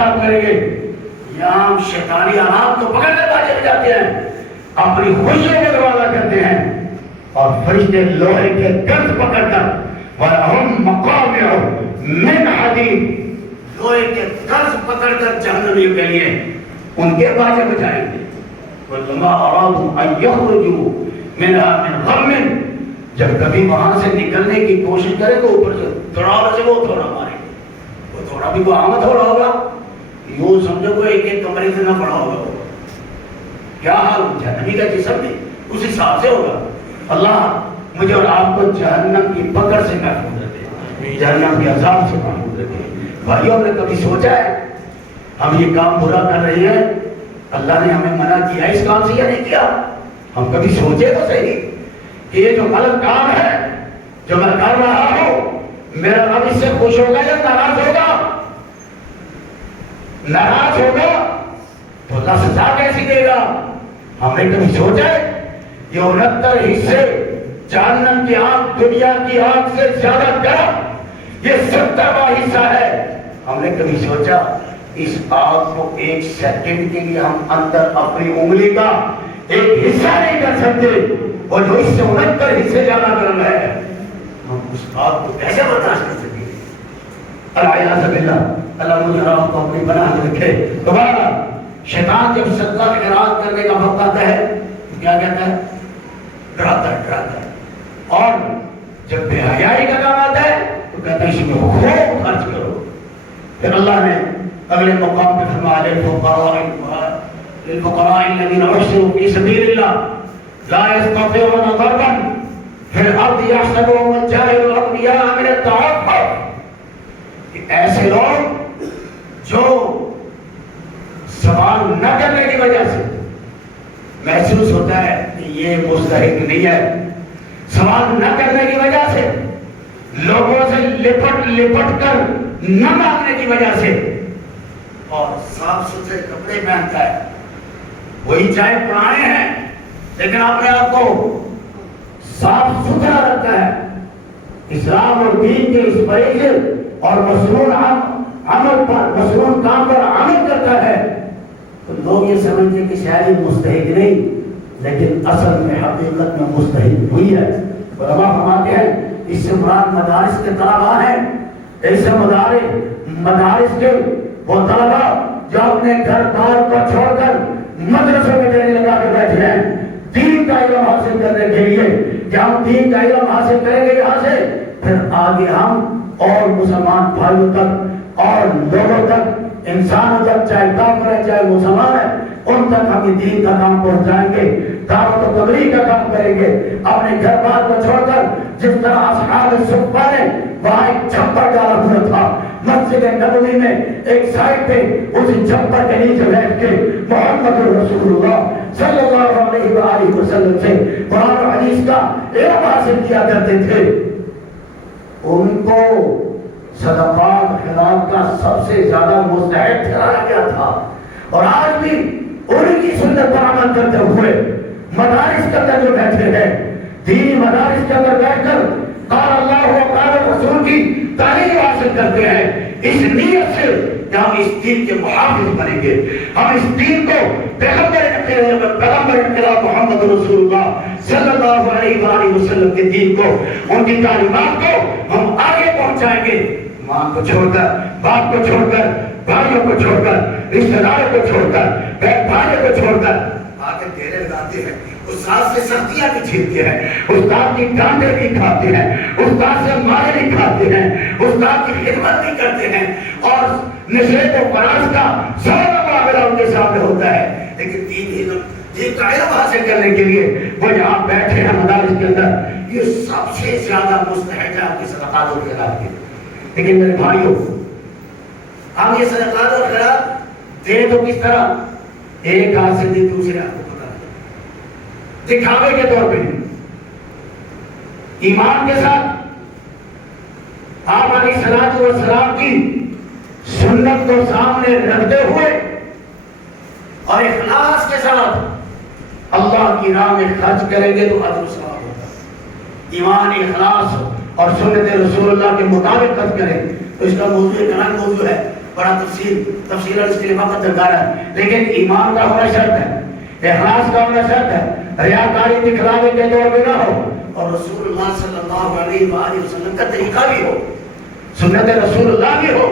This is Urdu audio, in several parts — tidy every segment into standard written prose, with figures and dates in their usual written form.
خطاب کریں گے. یہاں شیطانی آلات کو پکڑ کر باجے بجاتے ہیں, اپنی خوشیوں میں دروازہ کرتے ہیں, اور فرشتے لوہے کے گرد پکڑ کر وَلَهُمْ مَقَامِعُ مِنْ حَدِيدٍ, لوہے کے گرد پکڑ کر جہنمیوں کے لیے ان کے باجے بجائیں گے. وَلَمَا أَرَادُوا أَن يَخْرُجُوا مِنْهَا مِنْ غَمٍ, جب کبھی وہاں سے نکلنے کی کوشش کرے تو اوپر سے تھوڑا سے وہ تھوڑا مارے گے. وہ تھوڑا بھی کوئی آمد ہو رہا ہوگا, یوں سمجھو کوئی ایک ایک کمرے سے نہ پڑا ہوگا. کیا حال جہنمی کا جسم بھی اس حساب سے ہوگا. اللہ مجھے اور آپ کو جہنم کی پکڑ سے محفوظ رکھے, جہنم کے عذاب سے محفوظ رکھے. بھائیوں, ہم نے کبھی سوچا ہے ہم یہ کام برا کر رہے ہیں, اللہ نے ہمیں منع کیا اس کام سے یا نہیں کیا؟ ہم کبھی سوچے تو صحیح کہ یہ جو غلط کام ہے جو میں کر رہا ہوں, میرا رب اس سے خوش ہوگا یا ناراض ہوگا؟ ناراض ہوگا تو اللہ سزا کیسی دے گا؟ ہم نے کبھی سوچا ہے یہ 69 حصے جہنم کی آگ دنیا کی آگ سے زیادہ گرم, یہ 70واں حصہ ہے. ہم نے کبھی سوچا اس آگ کو ایک سیکنڈ کے لیے ہم اندر اپنی انگلی کا ایک حصہ نہیں کر سکتے, اور جو اس سے 69 حصے زیادہ گرم ہے, ہم اس آگ کو کیسے برداشت کر سکیں گے؟ الیاذ باللہ, اللہ مجھے اور آپ کو اپنی پناہ میں رکھے. دوبارہ شیطان جب صدقہ خیرات کرنے کا وقت آتا ہے تو کیا کہتا ہے؟ ڈراتا ہے. اور جب بے حیائی کا کام آتا ہے تو کہتا ہے اس میں خوب خرچ کرو. پھر اللہ نے اگلے مقام پہ فرمایا للفقراء الذين احصروا في سبيل الله لا يستطيعون ضربا في الارض يحسبهم الجاهل اغنياء من التعفف, کہ ایسے لوگ جو سوال نہ کرنے کی وجہ سے محسوس ہوتا ہے کہ یہ مستحق نہیں ہے, سوال نہ کرنے کی وجہ سے, لوگوں سے لپٹ کر نہ مانگنے کی وجہ سے, اور صاف ستھرے کپڑے پہنتا ہے, وہی چاہے پرانے ہیں لیکن اپنے آپ کو صاف ستھرا رکھتا ہے, اسلام اور دین کے اس فریضے اور مسنون عمل پر, مسنون کام پر عمل کرتا ہے, تو لوگ یہ سمجھتے کہ شاید یہ مستحق نہیں, لیکن اصل میں حقیقت میں مستحق ہوئی ہے. علماء فرماتے ہیں اس سے مراد مدارس کے طلباء ہیں. ایسے مدارس کے وہ طلباء جو اپنے گھر بار کو چھوڑ کر مدرسوں میں ڈیرے لگا کے بیٹھے ہیں دین کا علم حاصل کرنے کے لیے, کہ ہم دین کا علم حاصل کریں گے یہاں سے, پھر آگے ہم اور مسلمان بھائیوں تک اور لوگوں تک, انسانوں تک, چاہے کافر ہے چاہے مسلمان ہے, ان تک ہم دین کا کام پہنچائیں گے, دعوت و تبلیغ کا کام کریں گے. اپنے گھر بار کو چھوڑ کر جس طرح اصحاب صفہ نے وہاں ایک چھپر ڈالا ہوا تھا مسجد نبوی میں, ایک سائڈ پہ اسی چھپر کے نیچے بیٹھ کے محمد رسول اللہ صلی اللہ علیہ وآلہ وسلم سے قرآن و حدیث کا علم حاصل کیا کرتے تھے. ان کو صدقات خیرات کا سب سے زیادہ مستحق ٹھہرایا گیا تھا, اور آج بھی انہیں کی سنت پر عمل کرتے ہوئے مدارس کے اندر جو بیٹھے ہیں, دینی مدارس کے اندر بیٹھ کر قال اللہ و قال رسول کی تعلیم حاصل کرتے ہیں, اس نیت سے کہ ہم اس دین کے محافظ بنیں گے, ہم اس دین کو پیغمبر انقلاب محمد رسول اللہ صلی اللہ علیہ وآلہ وسلم کے دین کو, ان کی تعلیمات کو ہم آگے پہنچائیں گے. ماں کو چھوڑ کر, باپ کو چھوڑ کر, بھائیوں کو چھوڑ کر, رشتہ داروں کو چھوڑ کر, بہن بھائیوں کو چھوڑ کر آگے ڈیرے لگاتے ہیں, استاد سے سختیاں بھی جھیلتے ہیں, استاد کی ڈانٹیں بھی کھاتے ہیں, استاد سے مارے بھی کھاتے ہیں, استاد کی خدمت بھی کرتے ہیں, اور نشریت و فراز کا سارا معاملہ ان کے سامنے ہوتا ہے. لیکن دین کا علم حاصل کرنے کے لیے وہ یہاں بیٹھے ہیں مدارس کے اندر, یہ سب سے زیادہ مستحق ہے آپ کی صدقات و خیرات کے. لیکن میرے بھائیوں, ہم یہ صدقات اور خیرات دیں تو کس طرح؟ ایک ہاتھ سے دیں, دوسرے ہاتھ کو پتا نہیں, دکھاوے کے طور پہ, ایمان کے ساتھ آپ علیہ الصلوۃ والسلام کی سنت کو سامنے رکھتے ہوئے اور اخلاص کے ساتھ اللہ کی راہ میں خرچ کریں گے تو اجر و ثواب ہوگا. ایمان, اخلاص اور سنت رسول اللہ کے مطابق خرچ کریں تو اس کا موضوع ایک الگ موضوع ہے, بڑا تفصیل اور اس کے لیے وقت درکار ہے، لیکن ایمان کا ہونا شرط ہے، اخلاص کا ہونا شرط ہے، ریاکاری دکھلاوے کے دور میں نہ ہو، اور رسول اللہ صلی اللہ علیہ وآلہ وسلم کا طریقہ بھی ہو، سنت رسول اللہ بھی ہو،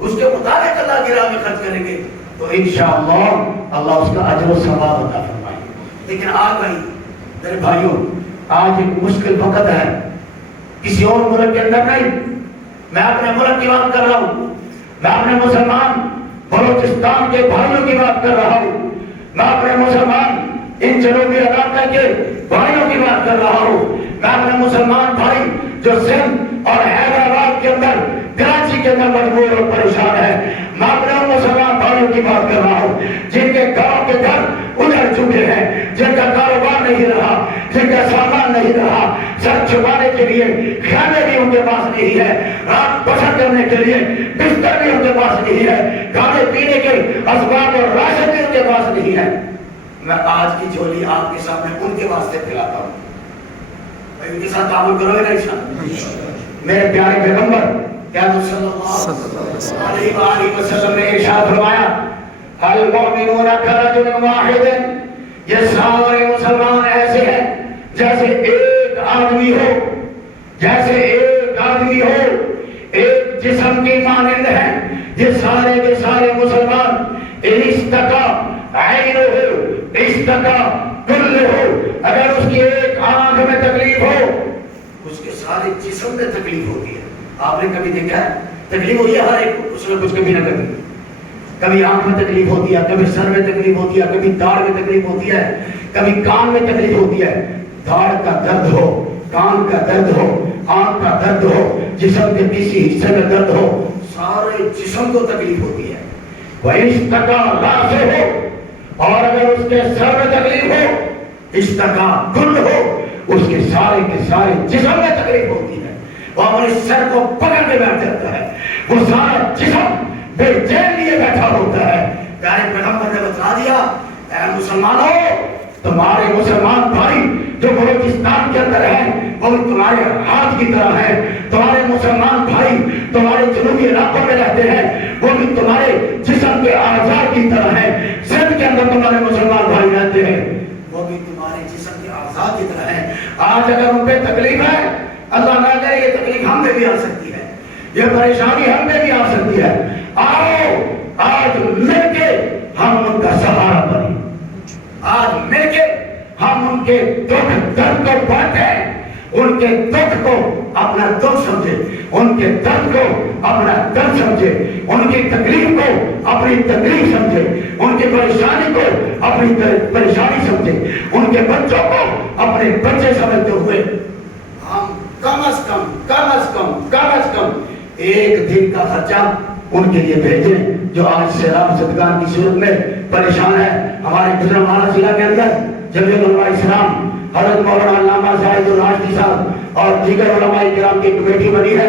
اس کے مطابق اللہ کی راہ میں خرچ کریں گے تو انشاءاللہ اللہ اس کا اجر و ثواب عطا فرمائے گا۔ لیکن آج بھائی میرے بھائیوں، آج ایک مشکل وقت ہے، کسی اور ملک کے اندر نہیں، میں اپنے ملک کی بات کر رہا ہوں، میں اپنے مسلمان بلوچستان کے بھائیوں کی بات کر رہا ہوں، میں اپنے مسلمان ان جنوبی علاقے کے بھائیوں کی بات کر رہا ہوں، میں اپنے مسلمان بھائی جو سندھ اور حیدرآباد کے اندر، کراچی کے اندر مجبور اور پریشان ہے، میں اپنے مسلمان بھائیوں کی بات کر رہا ہوں جن کے گھروں کے گھر اجڑ چکے ہیں، جن کا کاروبار نہیں رہا، جن کا سامان نہیں رہا، سر چھپانے کے لیے کھانے بھی ان کے پاس نہیں ہے، رات بسر کرنے کے لیے بستر بھی ان کے پاس نہیں ہے، کھانے پینے کے اسباب اور راشن بھی ان کے پاس نہیں ہے۔ میں آج کی جھولی آپ کے سامنے ان کے واسطے پھیلاتا ہوں، ان کے ساتھ تعامل کرو گے انشاءاللہ۔ میرے پیارے پیغمبر کیا صلی اللہ علیہ وآلہ وسلم نے ارشاد فرمایا، المؤمنون کرجل واحد، یہ سارے مسلمان ایسے ہیں جیسے ایک آدمی ہو، جیسے ایک آدمی ہو، ایک جسم کی مانند ہیں یہ سارے کے سارے مسلمان۔ استقا عین ہو، استقا کل ہو، اگر اس کی ایک آنکھ میں تکلیف ہو اس کے سارے جسم میں تکلیف ہوتی ہے۔ آپ نے کبھی دیکھا ہے تکلیف ہوئی ہے ہر ایک کو، اس میں کچھ کبھی نہ کبھی، کبھی آنکھ میں تکلیف ہوتی ہے، کبھی سر میں تکلیف ہوتی ہے، کبھی داڑھ میں تکلیف ہوتی ہے، کبھی کان میں تکلیف ہوتی ہے۔ داڑھ کا درد ہو، کان کا درد ہو، آنکھ کا درد ہو، جسم کے کسی حصے میں درد ہو، سارے جسم کو تکلیف ہوتی ہے۔ وَإِسْتَقَى رَأْسُ ہو، اور اگر اس کے سر میں تکلیف ہو، استقا کل ہو، اس کے سارے جسم میں تکلیف ہوتی ہے، وہ اپنے سر کو پکڑ کے بیٹھ جاتا ہے، وہ سارا جسم بے چین لیے بیٹھا ہوتا ہے۔ پیارے پیغمبر نے بتا دیا، اے مسلمانوں، تمہارے مسلمان بھائی جو بلوچستان کے اندر ہیں وہ تمہارے ہاتھ کی طرح ہیں، تمہارے مسلمان بھائی تمہارے جنوبی علاقوں میں رہتے ہیں وہ بھی تمہارے جسم کے اعضاء کی طرح ہیں، سندھ کے اندر تمہارے مسلمان بھائی رہتے ہیں وہ بھی تمہارے جسم کے اعضاء کی طرح ہیں۔ آج اگر ان پہ تکلیف ہے، اللہ نہ کرے یہ تکلیف ہم میں بھی آ سکتی ہے، یہ پریشانی ہم میں بھی آ سکتی ہے۔ آؤ آج مل کے ہم ان کا سہارا بنیں، آج مل کے ہم ان کے دکھ درد کو بانٹیں، ان کے دکھ کو اپنا دکھ سمجھے، ان کے درد کو اپنا درد سمجھے، ان کی تکلیف کو اپنی تکلیف سمجھے، ان کی پریشانی کو اپنی پریشانی سمجھے، ان کے بچوں کو اپنے بچے سمجھتے ہوئے ہم کم از کم ایک دن کا خرچہ ان کے لیے بھیجیں جو آج سیلاب زدگان کی صورت میں پریشان ہے۔ ہمارے گجرانوالہ ضلع کے اندر جمیعت علماء اسلام حضرت مولانا علامہ زاہد الراشدی صاحب اور دیگر علماء کرام کی کمیٹی بنی ہے۔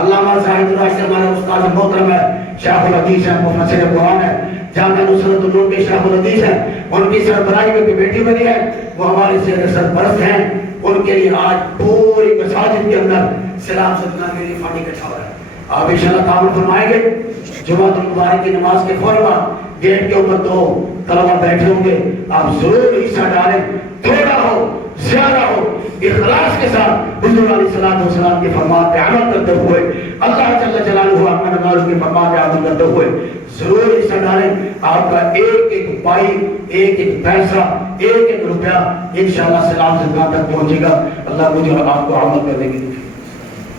علامہ زاہد الراشدی ہمارے استاد محترم ہے، شیخ الحدیث ہے، مفسر قرآن ہے، جامعہ نصرت النور کے شیخ الحدیث ہے، ان کی سربراہی میں کمیٹی بنی ہے، وہ ہمارے سرپرست ہیں۔ ان کے لیے آج پوری مساجد کے اندر سیلاب زدگان کے لیے فنڈ اکٹھا ہو رہا ہے۔ آپ انشاءاللہ تعاون فرمائیں گے۔ جمعہ المبارک کی نماز کے فوراً بعد گیٹ کے اوپر دو طلبہ بیٹھے ہوں گے، آپ ضرور حصہ ڈالیں، تھوڑا ہو زیادہ ہو، اخلاص کے ساتھ حضور علیہ الصلوۃ والسلام کے فرمان پہ عمل کرتے ہوئے، اللہ جل جلالہ اپنے نماز کے فرمان پہ عمل کرتے ہوئے ضرور حصہ ڈالیں۔ آپ کا ایک ایک پائی، ایک ایک پیسہ، ایک ایک روپیہ انشاءاللہ سیلاب زدگان تک پہنچے گا۔ اللہ مجھے اور آپ کو عمل کرنے کی